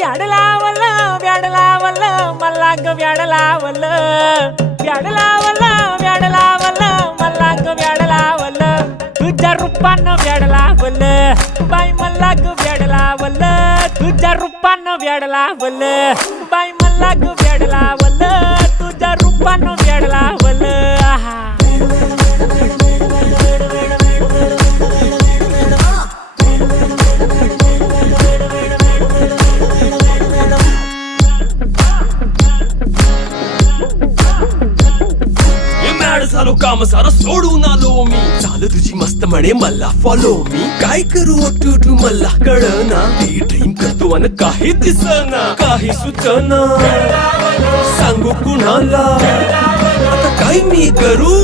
व्याड लावलं व्याड लावलं मला ग व्याड लावलं व्याड लावलं व्याड लावलं मला ग व्याड लावलं तुझ्या रूपानं व्याड लावलं बाई मला ग व्याड लावलं तुझ्या रूपानं व्याड लावलं बाई मला ग व्याड लावलं तुझ्या रूपानं व्याड लावलं झालो काम सारं सोडून आलो मी चाल तुझी मस्त म्हणे मला फॉलो मी काय करू टू मला कळना ती ड्रीम करतो आणि काही दिसना काही सुचना सांगू कुणाला आता काय मी करू